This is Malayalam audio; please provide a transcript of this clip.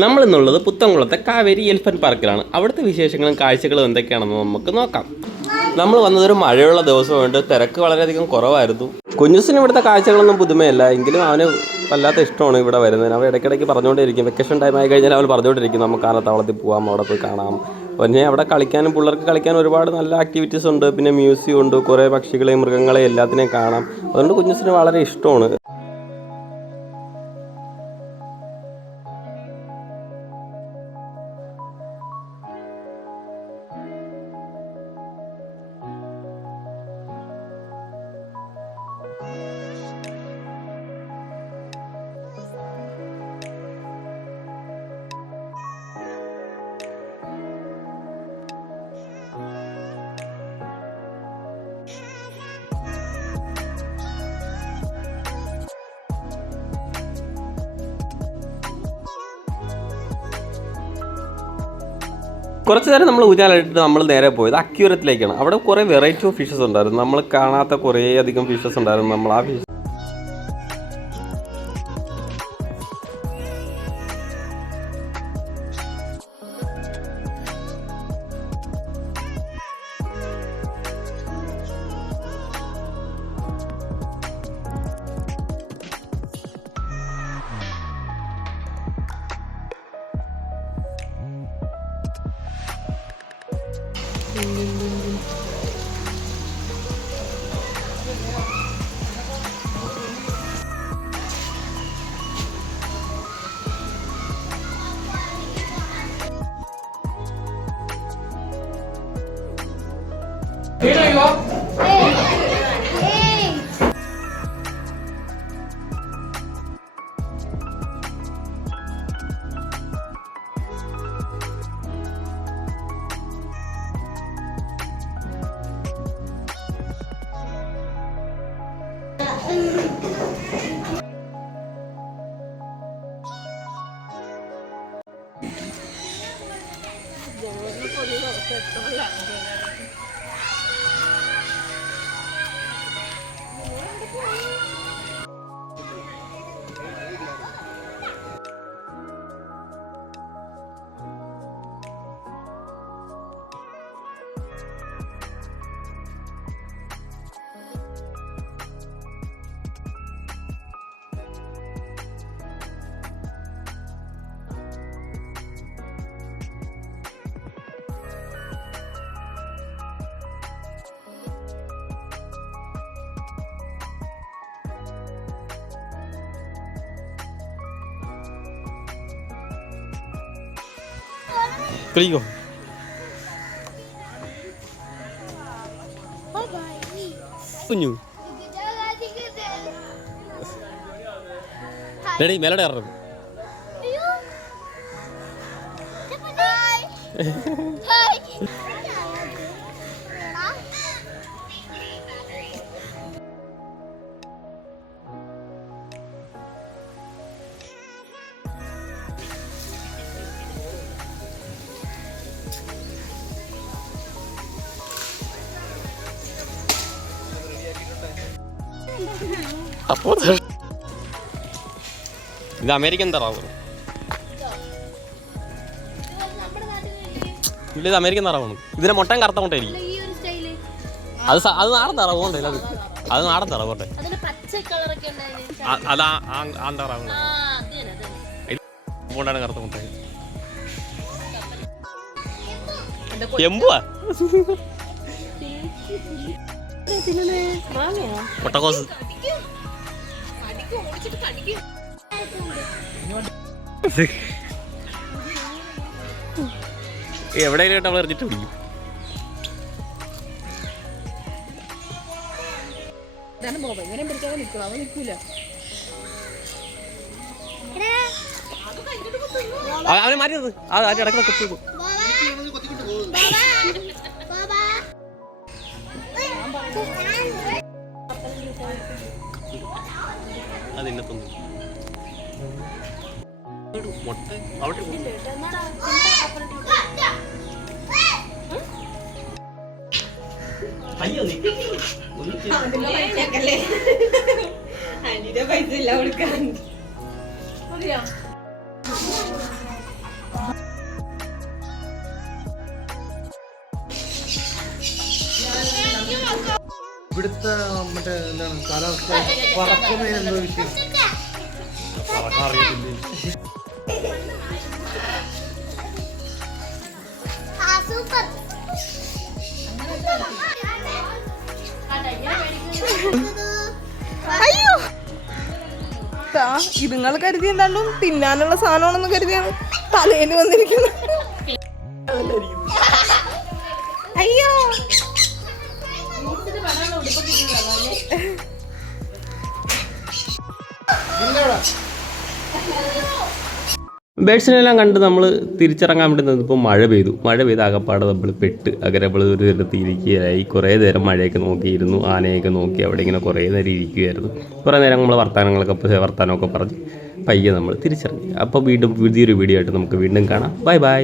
നമ്മളിന്നുള്ളത് പുത്തൻകുളത്തെ കാവേരി എലിഫന്റ് പാർക്കിലാണ്. അവിടുത്തെ വിശേഷങ്ങളും കാഴ്ചകളും എന്തൊക്കെയാണെന്ന് നമുക്ക് നോക്കാം. നമ്മൾ വന്നതൊരു മഴയുള്ള ദിവസമുണ്ട്. തിരക്ക് വളരെയധികം കുറവായിരുന്നു. കുഞ്ഞുസിന് ഇവിടുത്തെ കാഴ്ചകളൊന്നും പുതുമയല്ല, എങ്കിലും അവന് വല്ലാത്ത ഇഷ്ടമാണ് ഇവിടെ വരുന്നതിന്. അവൻ ഇടയ്ക്കിടയ്ക്ക് പറഞ്ഞുകൊണ്ടിരിക്കും. വെക്കേഷൻ ടൈം ആയി കഴിഞ്ഞാൽ അവൻ പറഞ്ഞുകൊണ്ടിരിക്കും നമുക്ക് ആനത്താവളത്തിൽ പോകാം, അവിടെ പോയി കാണാം. പിന്നെ അവിടെ കളിക്കാനും പിള്ളേർക്ക് കളിക്കാനും ഒരുപാട് നല്ല ആക്ടിവിറ്റീസ് ഉണ്ട്. പിന്നെ മ്യൂസിയം ഉണ്ട്, കുറേ പക്ഷികളെയും മൃഗങ്ങളെയും എല്ലാത്തിനെയും കാണാം. അതുകൊണ്ട് കുഞ്ഞുസിന് വളരെ ഇഷ്ടമാണ്. കുറച്ച് നേരം നമ്മൾ ഊഞ്ഞാലിട്ട് നമ്മൾ നേരെ പോയത് അക്യൂറത്തിലേക്കാണ്. അവിടെ കുറേ വെറൈറ്റി ഓഫ് ഫിഷസ് ഉണ്ടായിരുന്നു. നമ്മൾ കാണാത്ത കുറേ അധികം ഫിഷസ് ഉണ്ടായിരുന്നു. നമ്മൾ ആ ഫിഷ് കളിക്കോ. കുഞ്ഞു റെഡി മേലോട്ട് കയറണം. അപ്പോൾ ഇത് അമേരിക്കൻ തറാവാണ്. ഇല്ല, ഇത് അമേരിക്കൻ തറാവാണ്. ഇതിന്റെ മുട്ടയും കറുത്ത മുട്ടയായിരിക്കും. അത് നാടൻ തറാവ് കൊണ്ടേ. അത് നാടൻ തറാവ് കൊണ്ടേ. അതാ ആ തറാവ് കൊണ്ടാണ് കറുത്ത മുട്ട. എമ്പുവാ മുട്ടക്കോസ്. എവിടെയായിട്ട് അവൾ എറിഞ്ഞിട്ട് പിടിക്കും. അവനെ മാറ്റിയത് അതിന്റെ ഇടയ്ക്ക് കുത്തിയത്. അതിന്നെ തോന്നുന്നു മുട്ട അവിടെ അയ്യോ പൈസ ഇല്ല കൊടുക്കാൻ. ഇവിടുത്തെ മറ്റേ എന്താണ് കാലാവസ്ഥ പറക്കുന്നതിന് എന്തോ വിഷയം പറക്കാൻ അറിയത്തില്ലേ. അയ്യോ ഇതുങ്ങൾ കരുതിയുണ്ടാലും തിന്നാനുള്ള സാധനമാണെന്ന് കരുതിയാണ് തലേന് വന്നിരിക്കുന്നത്. അയ്യോ ബേഡ്സിനെല്ലാം കണ്ട് നമ്മൾ തിരിച്ചിറങ്ങാൻ വേണ്ടി നിന്നപ്പോൾ മഴ പെയ്തു ആകപ്പാടെ നമ്മൾ പെട്ട് അങ്ങനെ നമ്മൾ ഒരു നേരത്ത് ഇരിക്കുകയായി. കുറേ നേരം മഴയൊക്കെ നോക്കിയിരുന്നു, ആനയൊക്കെ നോക്കി അവിടെ ഇങ്ങനെ കുറേ നേരം ഇരിക്കുകയായിരുന്നു. കുറേ നേരം നമ്മൾ വർത്തമാനമൊക്കെ പറഞ്ഞ് പയ്യെ നമ്മൾ തിരിച്ചിറങ്ങി. അപ്പോൾ വീണ്ടും പുതിയൊരു വീഡിയോ ആയിട്ട് നമുക്ക് വീണ്ടും കാണാം. Bye bye.